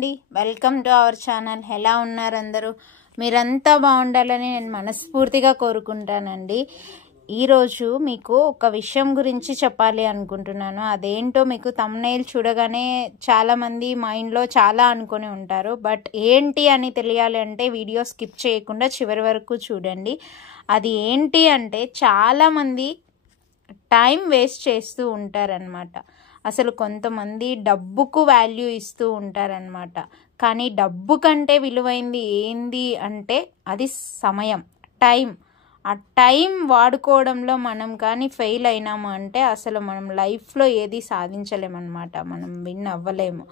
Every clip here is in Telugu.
అండి, వెల్కమ్ టు అవర్ ఛానల్. ఎలా ఉన్నారు అందరూ? మీరంతా బాగుండాలని నేను మనస్ఫూర్తిగా కోరుకుంటానండి. ఈరోజు మీకు ఒక విషయం గురించి చెప్పాలి అనుకుంటున్నాను. అదేంటో మీకు థంబ్నెయిల్ చూడగానే చాలామంది మైండ్లో చాలా అనుకొని ఉంటారు. బట్ ఏంటి అని తెలియాలి అంటే వీడియో స్కిప్ చేయకుండా చివరి వరకు చూడండి. అది ఏంటి అంటే చాలామంది టైం వేస్ట్ చేస్తూ ఉంటారనమాట. అసలు కొంతమంది డబ్బుకు వాల్యూ ఇస్తూ ఉంటారనమాట. కానీ డబ్బు కంటే విలువైంది ఏంది అంటే అది సమయం, టైం. ఆ టైం వాడుకోవడంలో మనం కానీ ఫెయిల్ అయినాము అంటే అసలు మనం లైఫ్లో ఏది సాధించలేమన్నమాట. మనం విన్ అవ్వలేము.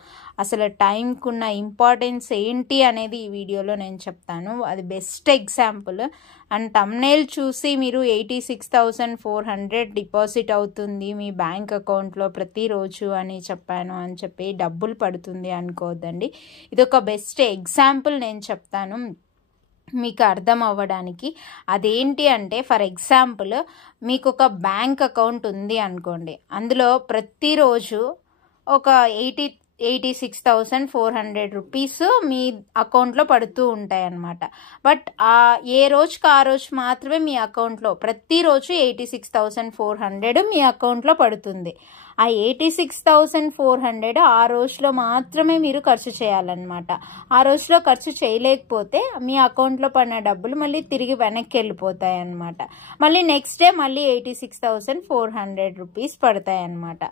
అసలు టైంకున్న ఇంపార్టెన్స్ ఏంటి అనేది ఈ వీడియోలో నేను చెప్తాను. అది బెస్ట్ ఎగ్జాంపుల్. అండ్ థంబ్నెయిల్ చూసి మీరు 86,400 డిపాజిట్ అవుతుంది మీ బ్యాంక్ అకౌంట్లో ప్రతిరోజు అని చెప్పాను అని చెప్పి డబ్బులు పడుతుంది అనుకోవద్దండి. ఇది ఒక బెస్ట్ ఎగ్జాంపుల్ నేను చెప్తాను మీకు అర్థం అవ్వడానికి. అదేంటి అంటే ఫర్ ఎగ్జాంపుల్ మీకు ఒక బ్యాంక్ అకౌంట్ ఉంది అనుకోండి. అందులో ప్రతిరోజు ఒక 86,400 రూపీస్ మీ అకౌంట్లో పడుతూ ఉంటాయి అన్నమాట. బట్ ఏ రోజుకి ఆ రోజు మాత్రమే మీ అకౌంట్లో ప్రతిరోజు 86,400 మీ అకౌంట్లో పడుతుంది. ఆ 86,400 ఆ రోజులో మాత్రమే మీరు ఖర్చు చేయాలన్నమాట. ఆ రోజులో ఖర్చు చేయలేకపోతే మీ అకౌంట్లో పడిన డబ్బులు మళ్ళీ తిరిగి వెనక్కి వెళ్ళిపోతాయి అన్నమాట. మళ్ళీ నెక్స్ట్ డే మళ్ళీ 86,400 రూపీస్ పడతాయి అన్నమాట.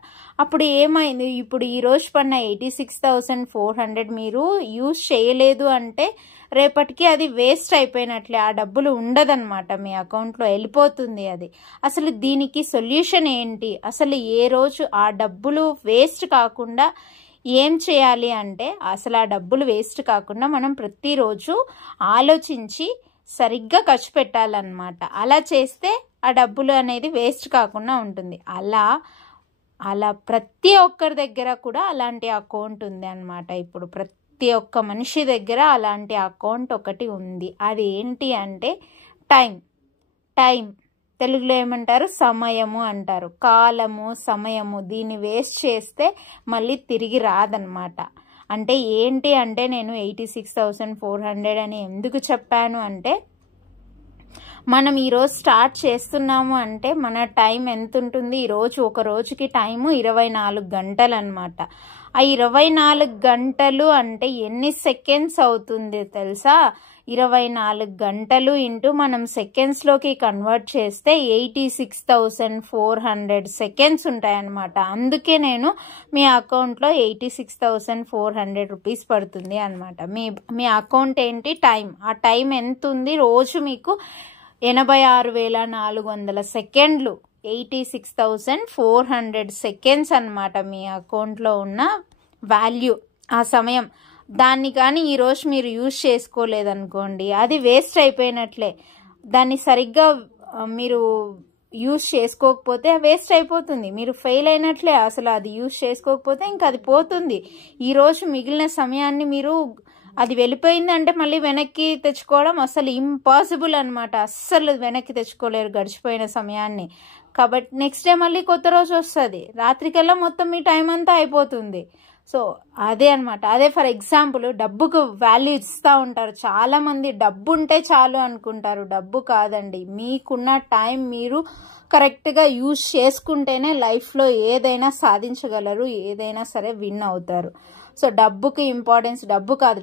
అప్పుడు ఏమైంది? ఇప్పుడు ఈ రోజు పడిన 86,400 మీరు యూజ్ చేయలేదు అంటే రేపటికి అది వేస్ట్ అయిపోయినట్లే. ఆ డబ్బులు ఉండదన్నమాట, మీ అకౌంట్లో వెళ్ళిపోతుంది అది. అసలు దీనికి సొల్యూషన్ ఏంటి? అసలు ఏ రోజు ఆ డబ్బులు వేస్ట్ కాకుండా ఏం చేయాలి అంటే అసలు ఆ డబ్బులు వేస్ట్ కాకుండా మనం ప్రతిరోజు ఆలోచించి సరిగ్గా ఖర్చు పెట్టాలన్నమాట. అలా చేస్తే ఆ డబ్బులు అనేది వేస్ట్ కాకుండా ఉంటుంది. అలా ప్రతి ఒక్కరి దగ్గర కూడా అలాంటి అకౌంట్ ఉంది అన్నమాట. ఇప్పుడు ప్రతి ఒక్క మనిషి దగ్గర అలాంటి అకౌంట్ ఒకటి ఉంది. అది ఏంటి అంటే టైం. తెలుగులో ఏమంటారు? సమయము అంటారు. కాలము, సమయము. దీన్ని వేస్ట్ చేస్తే మళ్ళీ తిరిగి రాదనమాట. అంటే ఏంటి అంటే నేను 86,400 అని ఎందుకు చెప్పాను అంటే మనం ఈరోజు స్టార్ట్ చేస్తున్నాము అంటే మన టైం ఎంత ఉంటుంది? ఈరోజు ఒక రోజుకి టైము 24 గంటలు అనమాట. ఆ 24 గంటలు అంటే ఎన్ని సెకండ్స్ అవుతుంది తెలుసా? 24 గంటలు ఇంటూ మనం సెకండ్స్లోకి కన్వర్ట్ చేస్తే 86,400 సెకండ్స్ ఉంటాయన్నమాట. అందుకే నేను మీ అకౌంట్లో 86,400 రూపీస్ పడుతుంది అనమాట. మీ అకౌంట్ ఏంటి? టైం. ఆ టైం ఎంత ఉంది? రోజు మీకు 86,400 సెకండ్లు. 86,400 సెకండ్స్ అన్నమాట మీ అకౌంట్లో ఉన్న వాల్యూ, ఆ సమయం. దాన్ని కానీ ఈరోజు మీరు యూజ్ చేసుకోలేదనుకోండి అది వేస్ట్ అయిపోయినట్లే. దాన్ని సరిగ్గా మీరు యూజ్ చేసుకోకపోతే వేస్ట్ అయిపోతుంది, మీరు ఫెయిల్ అయినట్లే. అసలు అది యూజ్ చేసుకోకపోతే ఇంకా అది పోతుంది. ఈరోజు మిగిలిన సమయాన్ని మీరు అది వెళ్ళిపోయిందంటే మళ్ళీ వెనక్కి తెచ్చుకోవడం అసలు ఇంపాసిబుల్ అనమాట. అస్సలు వెనక్కి తెచ్చుకోలేరు గడిచిపోయిన సమయాన్ని. కాబట్టి నెక్స్ట్ డే మళ్ళీ కొత్త రోజు వస్తుంది. రాత్రికల్లా మొత్తం మీ టైం అంతా అయిపోతుంది. సో అదే అనమాట. అదే ఫర్ ఎగ్జాంపుల్ డబ్బుకు వాల్యూ ఇస్తూ ఉంటారు చాలామంది. డబ్బు ఉంటే చాలు అనుకుంటారు. డబ్బు కాదండి, మీకున్న టైం మీరు కరెక్ట్గా యూజ్ చేసుకుంటేనే లైఫ్లో ఏదైనా సాధించగలరు, ఏదైనా సరే విన్ అవుతారు. సో డబ్బుకి ఇంపార్టెన్స్ డబ్బు కాదు.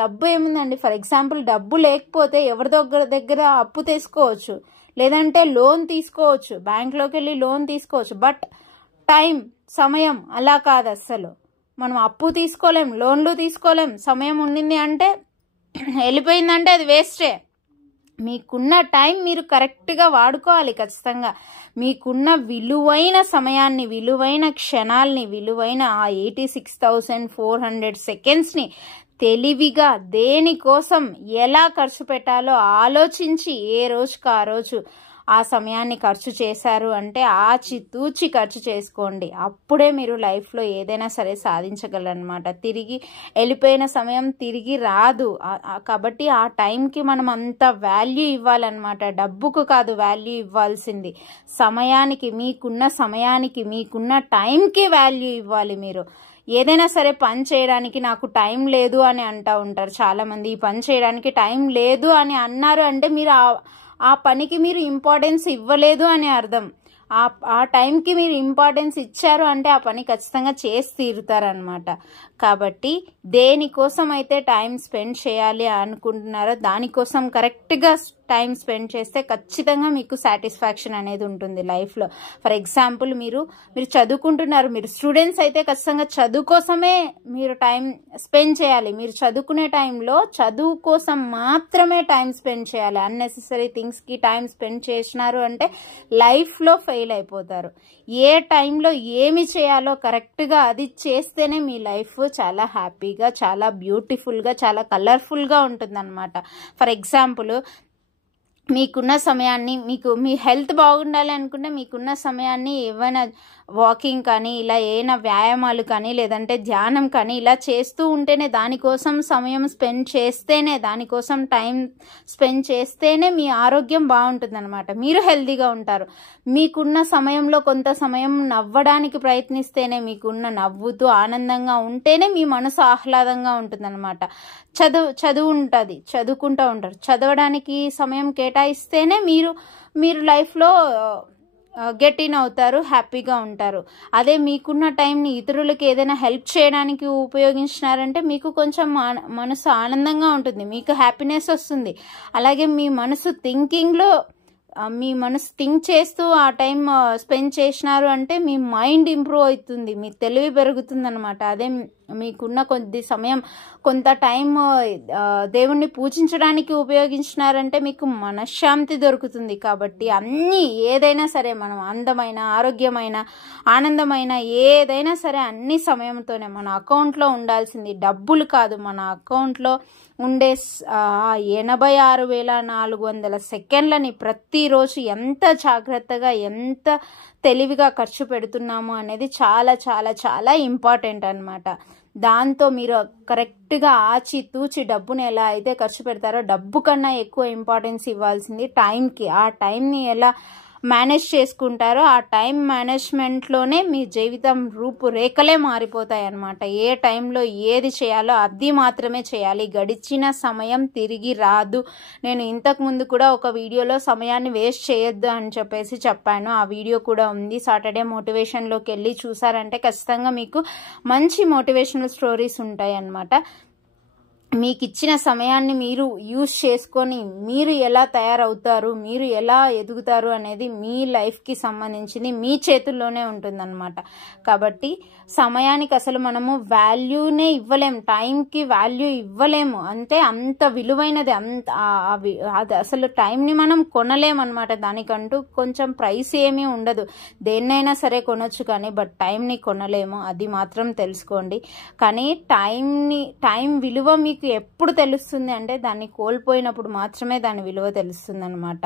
డబ్బు ఏముందండి? ఫర్ ఎగ్జాంపుల్ డబ్బు లేకపోతే ఎవరి దగ్గర అప్పు తీసుకోవచ్చు, లేదంటే లోన్ తీసుకోవచ్చు, బ్యాంక్లోకి వెళ్ళి లోన్ తీసుకోవచ్చు. బట్ టైం, సమయం అలా కాదు అస్సలు. మనం అప్పు తీసుకోలేం, లోన్లు తీసుకోలేం. సమయం ఉండింది అంటే వెళ్ళిపోయిందంటే అది వేస్టే. మీకున్న టైం మీరు కరెక్ట్గా వాడుకోవాలి ఖచ్చితంగా. మీకున్న విలువైన సమయాన్ని, విలువైన క్షణాల్ని, విలువైన ఆ 86,400 సెకండ్స్ని తెలివిగా దేనికోసం ఎలా ఖర్చు పెట్టాలో ఆలోచించి ఏ రోజుకి ఆ రోజు ఆ సమయాన్ని ఖర్చు చేశారు అంటే ఆచితూచి ఖర్చు చేసుకోండి. అప్పుడే మీరు లైఫ్లో ఏదైనా సరే సాధించగలరనమాట. తిరిగి వెళ్ళిపోయిన సమయం తిరిగి రాదు. కాబట్టి ఆ టైంకి మనం అంత వాల్యూ ఇవ్వాలన్నమాట. డబ్బుకు కాదు వాల్యూ ఇవ్వాల్సింది, సమయానికి. మీకున్న సమయానికి, మీకున్న టైంకి వాల్యూ ఇవ్వాలి మీరు. ఏదైనా సరే పని చేయడానికి నాకు టైం లేదు అని అంటూ ఉంటారు చాలామంది. ఈ పని చేయడానికి టైం లేదు అని అన్నారు అంటే మీరు ఆ పనికి మీరు ఇంపార్టెన్స్ ఇవ్వలేదు అని అర్థం. ఆ టైంకి మీరు ఇంపార్టెన్స్ ఇచ్చారు అంటే ఆ పని ఖచ్చితంగా చేసి తీరుతారనమాట. కాబట్టి దేనికోసం అయితే టైం స్పెండ్ చేయాలి అనుకుంటున్నారో దానికోసం కరెక్ట్గా టైం స్పెండ్ చేస్తే ఖచ్చితంగా మీకు సాటిస్ఫాక్షన్ అనేది ఉంటుంది లైఫ్లో. ఫర్ ఎగ్జాంపుల్ మీరు చదువుకుంటున్నారు, మీరు స్టూడెంట్స్ అయితే ఖచ్చితంగా చదువు కోసమే మీరు టైం స్పెండ్ చేయాలి. మీరు చదువుకునే టైంలో చదువు కోసం మాత్రమే టైం స్పెండ్ చేయాలి. అన్నెసెసరీ థింగ్స్కి టైం స్పెండ్ చేసినారు అంటే లైఫ్లో ఫెయిల్ అయిపోతారు. ఏ టైంలో ఏమి చేయాలో కరెక్ట్గా అది చేస్తేనే మీ లైఫ్ చాలా హ్యాపీగా, చాలా బ్యూటిఫుల్గా, చాలా కలర్ఫుల్గా ఉంటుందన్నమాట. ఫర్ ఎగ్జాంపుల్ మీకున్న సమయాన్ని, మీ హెల్త్ బాగుండాలి అనుకుంటే మీకున్న సమయాన్ని ఏమైనా వాకింగ్ కానీ ఇలా ఏమైనా వ్యాయామాలు కానీ లేదంటే ధ్యానం కానీ ఇలా చేస్తూ ఉంటేనే, దానికోసం సమయం స్పెండ్ చేస్తేనే, దానికోసం టైం స్పెండ్ చేస్తేనే మీ ఆరోగ్యం బాగుంటుందన్నమాట. మీరు హెల్తీగా ఉంటారు. మీకున్న సమయంలో కొంత సమయం నవ్వడానికి ప్రయత్నిస్తేనే, మీకున్న నవ్వుతూ ఆనందంగా ఉంటేనే మీ మనసు ఆహ్లాదంగా ఉంటుందన్నమాట. చదువు ఉంటుంది, చదువుకుంటూ ఉంటారు. చదవడానికి సమయం కేటాయిస్తేనే మీరు లైఫ్లో గెట్ ఇన్ అవుతారు, హ్యాపీగా ఉంటారు. అదే మీకున్న టైంని ఇతరులకు ఏదైనా హెల్ప్ చేయడానికి ఉపయోగించినారంటే మీకు కొంచెం మనసు ఆనందంగా ఉంటుంది, మీకు హ్యాపీనెస్ వస్తుంది. అలాగే మీ మనసు థింక్ చేస్తూ ఆ టైం స్పెండ్ చేసినారు అంటే మీ మైండ్ ఇంప్రూవ్ అవుతుంది, మీ తెలివి పెరుగుతుంది అనమాట. అదే మీకున్న కొంత టైం దేవుణ్ణి పూజించడానికి ఉపయోగించినారంటే మీకు మనశ్శాంతి దొరుకుతుంది. కాబట్టి ఏదైనా సరే మనం అందమైన, ఆరోగ్యమైన, ఆనందమైన ఏదైనా సరే అన్ని సమయంతోనే మన అకౌంట్లో ఉండాల్సింది డబ్బులు కాదు, మన అకౌంట్లో ఉండే 86,400 సెకండ్లని ప్రతిరోజు ఎంత జాగ్రత్తగా, ఎంత తెలివిగా ఖర్చు పెడుతున్నాము అనేది చాలా చాలా చాలా ఇంపార్టెంట్ అనమాట. దాంతో మీరు కరెక్ట్గా ఆచితూచి డబ్బుని ఎలా అయితే ఖర్చు పెడతారో డబ్బు కన్నా ఎక్కువ ఇంపార్టెన్స్ ఇవ్వాల్సింది టైంకి. ఆ టైంని ఎలా మేనేజ్ చేసుకుంటారో ఆ టైం మేనేజ్మెంట్లోనే మీ జీవితం రూపురేఖలే మారిపోతాయి అన్నమాట. ఏ టైంలో ఏది చేయాలో అది మాత్రమే చేయాలి. గడిచిన సమయం తిరిగి రాదు. నేను ఇంతకుముందు కూడా ఒక వీడియోలో సమయాన్ని వేస్ట్ చేయొద్దు అని చెప్పాను. ఆ వీడియో కూడా ఉంది. సాటర్డే మోటివేషన్లోకి వెళ్ళి చూసారంటే ఖచ్చితంగా మీకు మంచి మోటివేషనల్ స్టోరీస్ ఉంటాయి అన్నమాట. మీకు ఇచ్చిన సమయాన్ని మీరు యూజ్ చేసుకొని మీరు ఎలా తయారవుతారు, మీరు ఎలా ఎదుగుతారు అనేది మీ లైఫ్కి సంబంధించింది, మీ చేతుల్లోనే ఉంటుందన్నమాట. కాబట్టి సమయానికి అసలు మనము వాల్యూనే ఇవ్వలేము, టైంకి వాల్యూ ఇవ్వలేము. అంటే అంత విలువైనది, అది అసలు టైంని మనం కొనలేమన్నమాట. దానికంటూ కొంచెం ప్రైస్ ఏమీ ఉండదు. దేన్నైనా సరే కొనొచ్చు కానీ టైంని కొనలేము, అది మాత్రం తెలుసుకోండి. కానీ టైం విలువ మీకు ఎప్పుడు తెలుస్తుంది అంటే దాన్ని కోల్పోయినప్పుడు మాత్రమే దాని విలువ తెలుస్తుంది అనమాట.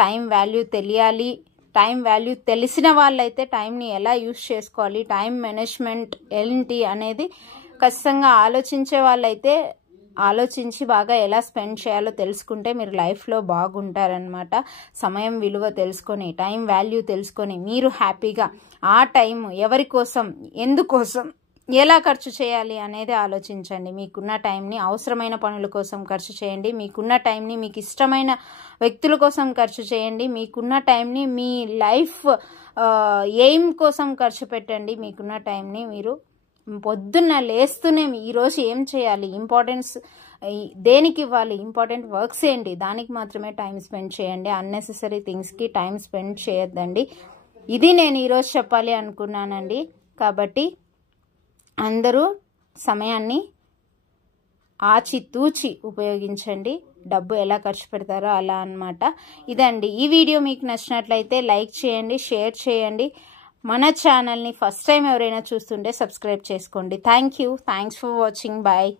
టైం వాల్యూ తెలియాలి. టైం వాల్యూ తెలిసిన వాళ్ళైతే టైంని ఎలా యూజ్ చేసుకోవాలి, టైం మేనేజ్మెంట్ ఏంటి అనేది ఖచ్చితంగా ఆలోచించే వాళ్ళైతే ఆలోచించి బాగా ఎలా స్పెండ్ చేయాలో తెలుసుకుంటే మీరు లైఫ్లో బాగుంటారనమాట. సమయం విలువ తెలుసుకొని, టైం వాల్యూ తెలుసుకొని మీరు హ్యాపీగా ఆ టైం ఎవరి కోసం, ఎందుకోసం, ఎలా ఖర్చు చేయాలి అనేది ఆలోచించండి. మీకున్న టైంని అవసరమైన పనుల కోసం ఖర్చు చేయండి. మీకున్న టైంని మీకు ఇష్టమైన వ్యక్తుల కోసం ఖర్చు చేయండి. మీకున్న టైంని మీ లైఫ్ ఎయిమ్ కోసం ఖర్చు పెట్టండి. మీకున్న టైంని మీరు పొద్దున్న లేస్తూనే ఈరోజు ఏం చేయాలి, ఇంపార్టెన్స్ దేనికి ఇవ్వాలి, ఇంపార్టెంట్ వర్క్స్ ఏంటి, దానికి మాత్రమే టైం స్పెండ్ చేయండి. అన్నెసెసరీ థింగ్స్కి టైం స్పెండ్ చేయొద్దండి. ఇది నేను ఈరోజు చెప్పాలి అనుకున్నానండి. కాబట్టి అందరూ సమయాన్ని ఆచితూచి ఉపయోగించండి. డబ్బు ఎలా ఖర్చు పెడతారో అలా అన్నమాట. ఇదండి ఈ వీడియో. మీకు నచ్చినట్లయితే లైక్ చేయండి, షేర్ చేయండి. మన ఛానల్ని ఫస్ట్ టైం ఎవరైనా చూస్తుంటే సబ్స్క్రైబ్ చేసుకోండి. Thanks for watching. బాయ్.